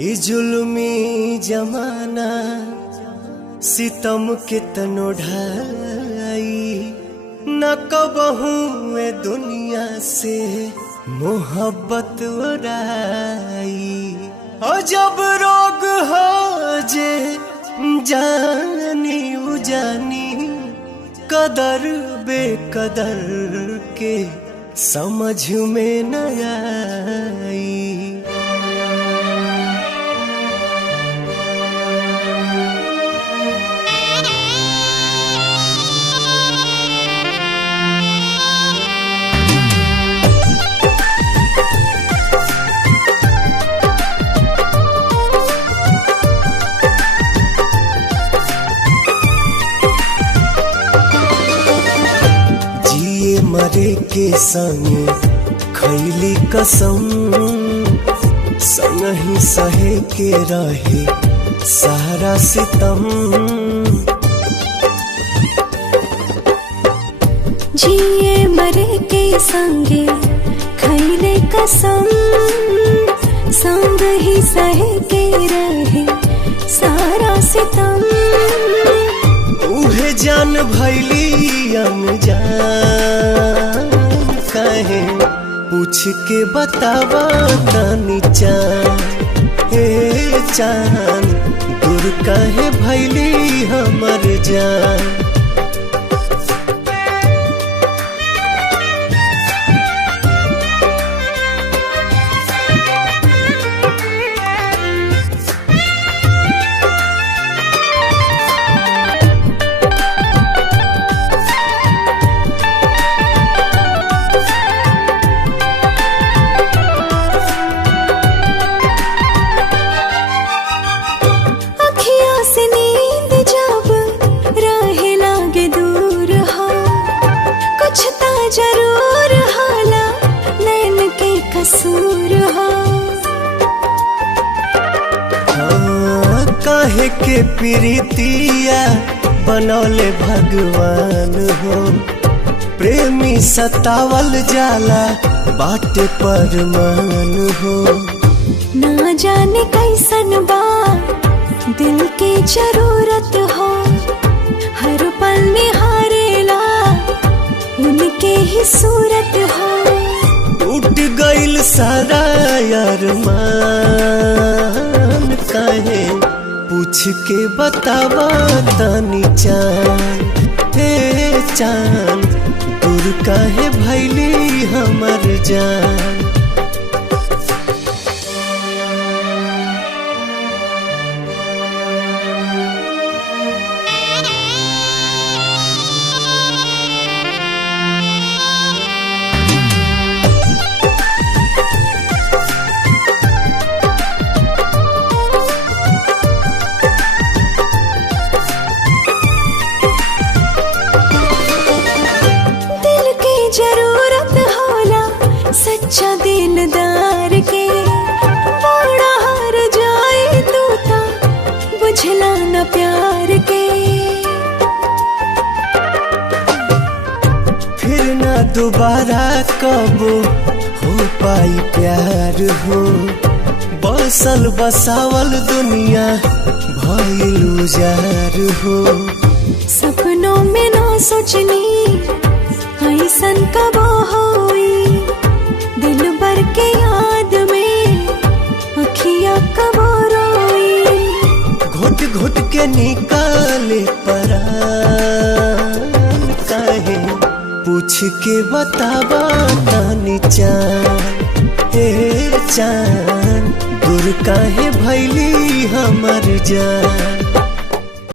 ई जुल्मी जमाना सितम के तनो ढाई न कबहू ए दुनिया से मोहब्बत उड़ाई। और जब रोग हो जे जानी उजानी कदर बेकदर के समझ में न आई। मरे के संगे खैली कसम संग ही सहे के रहे सारा सितम। जिए मरे के संगे खैले कसम संग ही सहे के रहे सारा सितम। उहे जान भैली अनजान काहे पूछ के बतावा तनी चान। हे चान दूर काहे भैली हमर जान। जरूर हाला नैन के कसूर हो। काहे के प्रीतिया बनौले भगवान हो। प्रेमी सतावल जाला बाटे परमान हो। ना जाने कैसन बा दिल के जरूरत हो। हर पल निहारेला उनके ही सूरत हो। टूट गइल सारा अरमान काहे पूछ के बतावा तनी चान। हे चान दूर काहे भैली हमर जान। जरूरत होला सच्चा दिलदार के। बड़ा हार जाए तू ता बुझला न प्यार के। फिर ना दोबारा कब हो पाई प्यार हो। बसल बसावल दुनिया भइल उजार हो। सपनों में ना सोचनी ऐसन कब होई। दिल भर के याद में अखियां कब रोई। घुट घुट के निकाले परान काहे पूछ के बतावा तनी चान। हे चान दूर काहे भैली हमर जान।